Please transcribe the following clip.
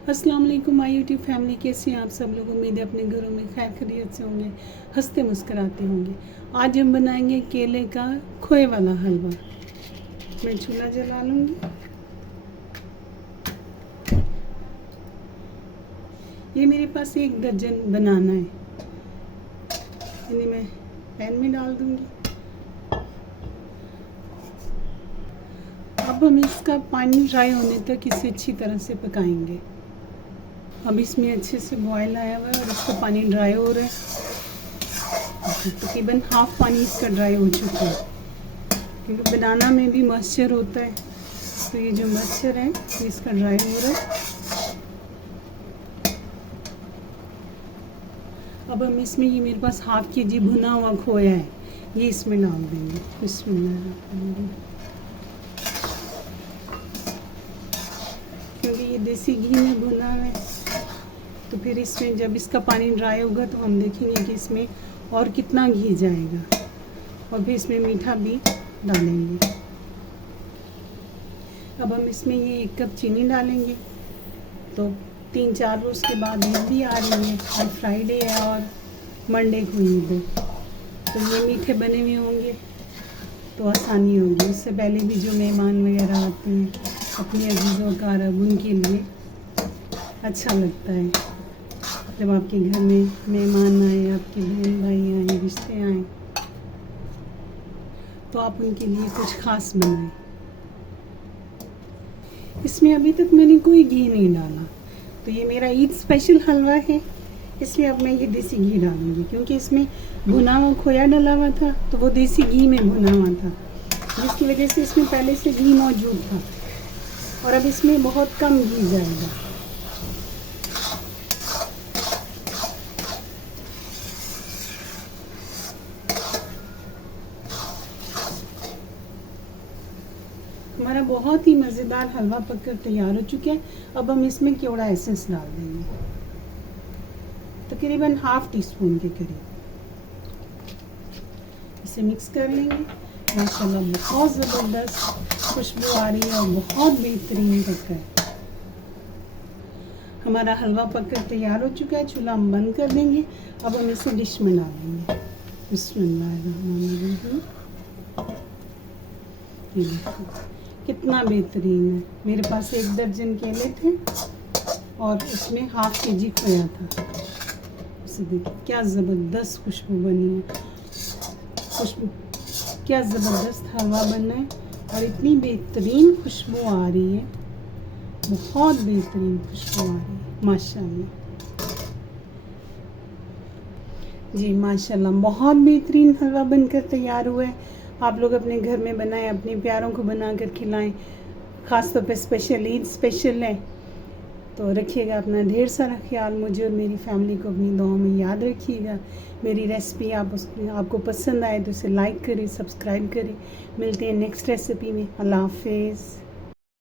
अस्सलाम वालेकुम my YouTube family, कैसे हैं आप सब लोग। उम्मीद है अपने घरों में खैर खैरियत से होंगे, हंसते मुस्कुराते होंगे। आज हम बनाएंगे केले का खोए वाला हलवा। मैं चूल्हा जला लूँगी। ये मेरे पास 1 दर्जन बनाना है। इन्हें मैं पैन में डाल दूँगी। अब हम इसका पानी ड्राई होने तक इसे अच्छी तरह से पकाएंगे। अब इसमें अच्छे से बॉयल आया हुआ है और इसका पानी ड्राई हो रहा है। तकरीबन हाफ पानी इसका ड्राई हो चुका है, क्योंकि बनाना में भी मॉइस्चर होता है, तो ये जो मॉइस्चर है ये इसका ड्राई हो रहा है। अब हम इसमें, ये मेरे पास हाफ के जी भुना हुआ खोया है, ये इसमें डाल देंगे। बिस्मिल्लाह। क्योंकि ये देसी घी में भुना है, तो फिर इसमें जब इसका पानी ड्राई होगा तो हम देखेंगे कि इसमें और कितना घी जाएगा, और फिर इसमें मीठा भी डालेंगे। अब हम इसमें ये 1 कप चीनी डालेंगे। तो 3-4 रोज़ के बाद ईद भी आ रही है, और फ्राइडे है और मंडे को ईद है, तो ये मीठे बने हुए होंगे तो आसानी होगी। उससे पहले भी जो मेहमान वगैरह आते हैं अपने अजीज़ों का अरब, उनके लिए अच्छा लगता है जब आपके घर में मेहमान आए, आपके बहन भाई आए, रिश्ते आए, तो आप उनके लिए कुछ ख़ास बनाएं। इसमें अभी तक मैंने कोई घी नहीं डाला, तो ये मेरा ईद स्पेशल हलवा है, इसलिए अब मैं ये देसी घी डालूंगी। क्योंकि इसमें भुना हुआ खोया डला हुआ था, तो वो देसी घी में भुना हुआ था, जिसकी वजह से इसमें पहले से घी मौजूद था, और अब इसमें बहुत कम घी जाएगा। हमारा बहुत ही मज़ेदार हलवा पककर तैयार हो चुका है। अब हम इसमें केवड़ा एसेंस डाल देंगे, तकरीबन ½ टीस्पून के करीब। इसे मिक्स कर लेंगे। माशाल्लाह बहुत ज़बरदस्त खुशबू आ रही है और बहुत बेहतरीन पका है। हमारा हलवा पककर तैयार हो चुका है। चूल्हा हम बंद कर देंगे। अब हम इसे डिश में डालेंगे। बिस्मिल्लाहिर्रहमानिर्रहीम। कितना बेहतरीन है। मेरे पास 1 दर्जन केले थे और उसमें ½ के जी खोया था। इसे देखिए क्या ज़बरदस्त खुशबू बनी है। खुशबू क्या ज़बरदस्त हलवा बना है, और इतनी बेहतरीन खुशबू आ रही है, बहुत बेहतरीन खुशबू आ रही है माशाल्लाह जी। माशाल्लाह बहुत बेहतरीन हलवा बनकर तैयार हुआ है। आप लोग अपने घर में बनाएं, अपने प्यारों को बना कर खिलाएं। ख़ास तौर पे स्पेशल ईद स्पेशल है, तो रखिएगा अपना ढेर सारा ख्याल। मुझे और मेरी फैमिली को अपनी दुआओं में याद रखिएगा। मेरी रेसिपी आपको पसंद आए तो इसे लाइक करें, सब्सक्राइब करें। मिलते हैं नेक्स्ट रेसिपी में। अल्लाह हाफिज़।